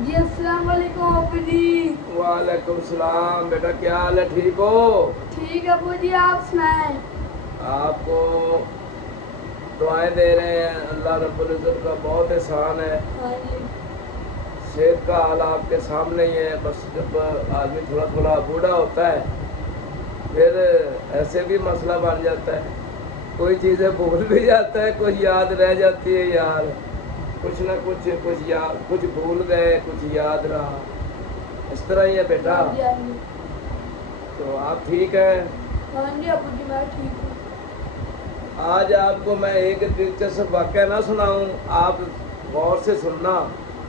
जी अस्सलाम वालेकुम अबू जी। वालेकुम सलाम। बेटा क्या हाल है, ठीक हो? ठीक है अबू जी, आप सुनाएं। आपको दुआएं दे रहे हैं, अल्लाह रब्बुल इज़्ज़त का बहुत एहसान है। हाँ जी। सेहत का हाल आपके सामने ही है। बस जब आदमी थोड़ा थोड़ा बूढ़ा होता है फिर ऐसे भी मसला बन जाता है, कोई चीज़ें भूल भी जाता है, कुछ याद रह जाती है यार, कुछ ना कुछ याद, कुछ भूल गए कुछ याद रहा, इस तरह ही है बेटा। हाँ जी, हाँ जी। तो आप ठीक हैं? हाँ जी अबू जी, मैं ठीक हूँ। आज आपको मैं एक दिलचस्प वाक़या ना सुनाऊं, आप गौर से सुनना।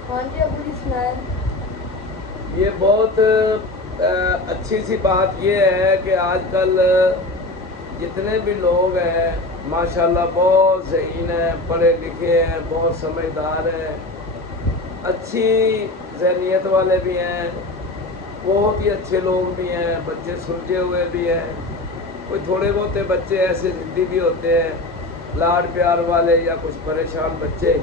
हाँ जी अबू जी, सुनाएं। ये बहुत अच्छी सी बात ये है कि आजकल जितने भी लोग हैं माशाल्लाह बहुत ज़हीन हैं, पढ़े लिखे हैं, बहुत समझदार हैं, अच्छी ज़हनियत वाले भी हैं, बहुत ही अच्छे लोग भी हैं, बच्चे सुलझे हुए भी हैं। कोई थोड़े बहुत बच्चे ऐसे ज़िद्दी भी होते हैं, लाड प्यार वाले या कुछ परेशान बच्चे।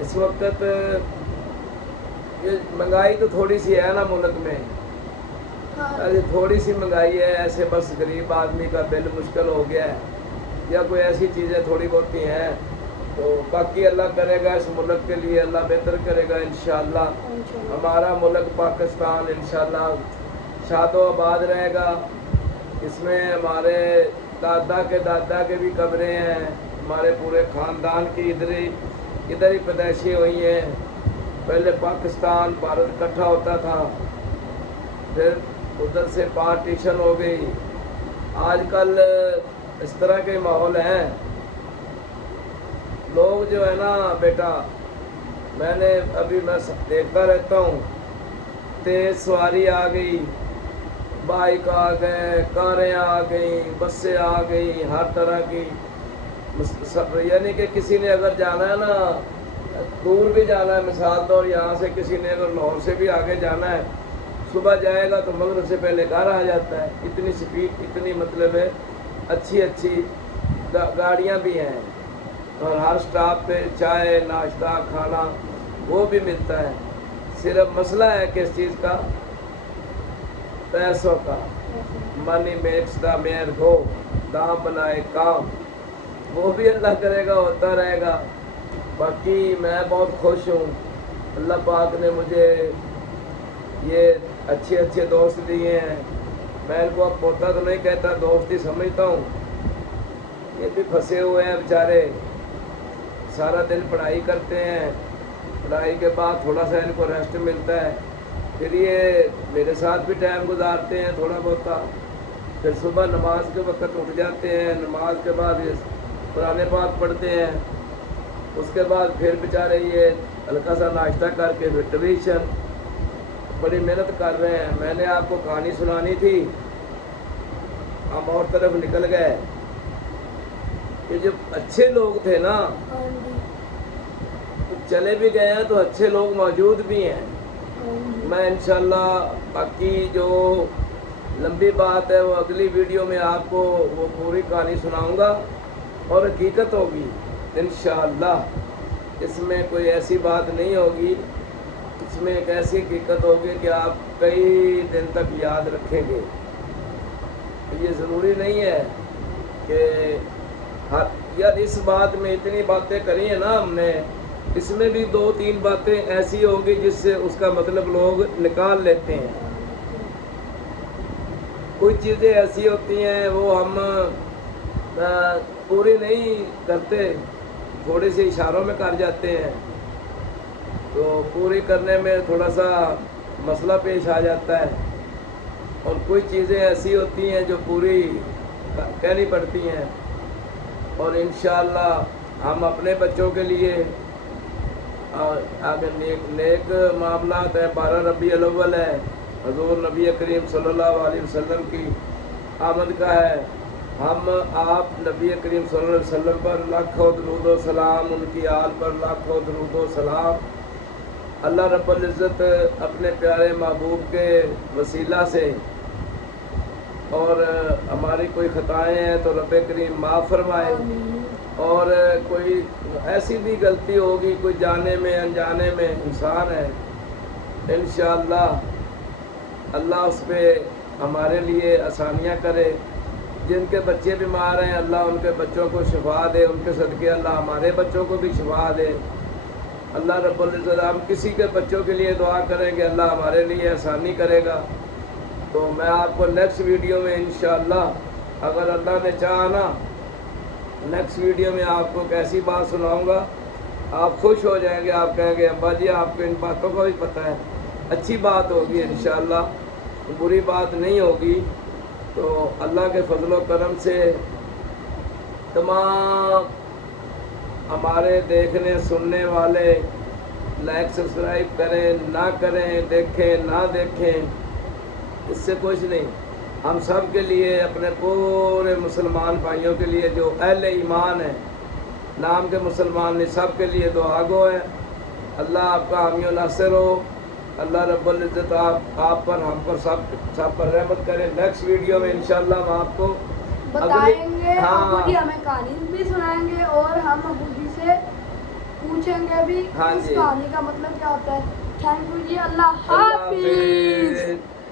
इस वक्त ये महंगाई तो थोड़ी सी है ना मुल्क में, हाँ अरे थोड़ी सी महंगाई है, ऐसे बस गरीब आदमी का बिल मुश्किल हो गया है, या कोई ऐसी चीज़ें थोड़ी बहुत ही हैं। तो बाकी अल्लाह करेगा इस मुल्क के लिए, अल्लाह बेहतर करेगा इंशाअल्लाह। इंशाल्लाह। हमारा मुल्क पाकिस्तान इंशाअल्लाह शादो आबाद रहेगा। इसमें हमारे दादा के भी कब्रें हैं, हमारे पूरे ख़ानदान की इधर ही पैदाइशें हुई हैं। पहले पाकिस्तान भारत इकट्ठा होता था, फिर उधर से पार्टीशन हो गई। आजकल इस तरह के माहौल हैं, लोग जो है ना बेटा, मैंने अभी मैं देखता रहता हूँ, तेज़ सवारी आ गई, बाइक आ गए, कारें आ गई, बसें आ गई, हर तरह की सब, यानी कि किसी ने अगर जाना है ना, दूर भी जाना है, मिसाल तौर यहाँ से किसी ने अगर लाहौर से भी आगे जाना है, सुबह जाएगा तो मगरिब से पहले घर आ जाता है। इतनी स्पीड, इतनी मतलब है, अच्छी अच्छी गाड़ियाँ भी हैं, और हर स्टॉप पे चाय नाश्ता खाना वो भी मिलता है। सिर्फ मसला है किस चीज़ का, पैसों का। मनी मेक्स द मैन गो, दाम बनाए काम, वो भी अल्लाह करेगा होता रहेगा। बाकी मैं बहुत खुश हूँ, अल्लाह पाक ने मुझे ये अच्छे अच्छे दोस्त दिए हैं। मैं इनको अब पोता तो नहीं कहता, दोस्त ही समझता हूँ। ये भी फंसे हुए हैं बेचारे, सारा दिन पढ़ाई करते हैं, पढ़ाई के बाद थोड़ा सा इनको रेस्ट मिलता है, फिर ये मेरे साथ भी टाइम गुजारते हैं थोड़ा बहुत। फिर सुबह नमाज के वक्त उठ जाते हैं, नमाज के बाद ये कुरान पाक पढ़ते हैं, उसके बाद फिर बेचारे ये हल्का सा नाश्ता करके फिर ट्यूशन, बड़ी मेहनत कर रहे हैं। मैंने आपको कहानी सुनानी थी, हम और तरफ निकल गए। ये जो अच्छे लोग थे ना, हाँ जी। तो चले भी गए हैं तो अच्छे लोग मौजूद भी हैं। हाँ जी। मैं इंशाल्लाह बाकी जो लंबी बात है वो अगली वीडियो में आपको वो पूरी कहानी सुनाऊंगा, और हकीकत होगी इंशाल्लाह। इसमें कोई ऐसी बात नहीं होगी, इसमें एक ऐसी हकीकत होगी कि आप कई दिन तक याद रखेंगे। ये ज़रूरी नहीं है कि हर, यार इस बात में इतनी बातें करी है ना हमने, इसमें भी 2-3 बातें ऐसी होगी जिससे उसका मतलब लोग निकाल लेते हैं। कुछ चीज़ें ऐसी होती हैं वो हम पूरी नहीं करते, थोड़े से इशारों में कर जाते हैं, तो पूरी करने में थोड़ा सा मसला पेश आ जाता है। और कुछ चीज़ें ऐसी होती हैं जो पूरी कहनी पड़ती हैं। और इंशाअल्लाह हम अपने बच्चों के लिए आगे नेक मामलात है। 12 रबीउल अव्वल है, हज़ूर नबी करीम सल्लल्लाहु अलैहि वसल्लम की आमद का है। हम आप नबी करीम सल्लल्लाहु अलैहि वसल्लम पर लाखों दरूद व सलाम, उनकी आल पर लाखों दरूद व सलाम। अल्लाह रब्बुल इज़्ज़त अपने प्यारे महबूब के वसीला से, और हमारी कोई ख़ताएँ हैं तो रब करीम माफ़ फरमाए। اور کوئی ایسی بھی غلطی ہوگی، کوئی جانے میں انجانے میں، انسان ہے، انشاءاللہ اللہ اس پہ ہمارے لیے آسانیاں کرے۔ جن کے بچے بیمار ہیں اللہ ان کے بچوں کو شفا دے، ان کے صدقے اللہ ہمارے بچوں کو بھی شفا دے۔ اللہ رب العزت، ہم کسی کے بچوں کے لیے دعا کریں گے اللہ ہمارے لیے آسانی کرے گا۔ تو میں آپ کو نیکسٹ ویڈیو میں انشاءاللہ اگر اللہ نے چاہا نا، نیکسٹ ویڈیو میں آپ کو کیسی بات سناؤں گا، آپ خوش ہو جائیں گے، آپ کہیں گے ابا جی آپ کو ان باتوں کا بھی پتہ ہے، اچھی بات ہوگی انشاءاللہ، بری بات نہیں ہوگی۔ تو اللہ کے فضل و کرم سے تمام ہمارے دیکھنے سننے والے لائک سبسکرائب کریں نہ کریں، دیکھیں نہ دیکھیں، اس سے کچھ نہیں۔ ہم سب کے لیے، اپنے پورے مسلمان بھائیوں کے لیے جو اہل ایمان ہیں، نام کے مسلمان نہیں، سب کے لیے دعا گو ہے۔ اللہ آپ کا حامی و ناصر ہو، اللہ رب العزت آپ پر، ہم پر، سب پر رحمت کرے۔ نیکسٹ ویڈیو میں انشاءاللہ ہم آپ کو بتائیں گے، ہاں ابو جی ہمیں کہانی بھی سنائیں گے اور ہم ابو جی سے پوچھیں گے بھی ہاں اس جی۔ کہانی کا مطلب کیا ہوتا ہے۔ تھینک یو جی، اللہ اللہ حافظ۔ حافظ۔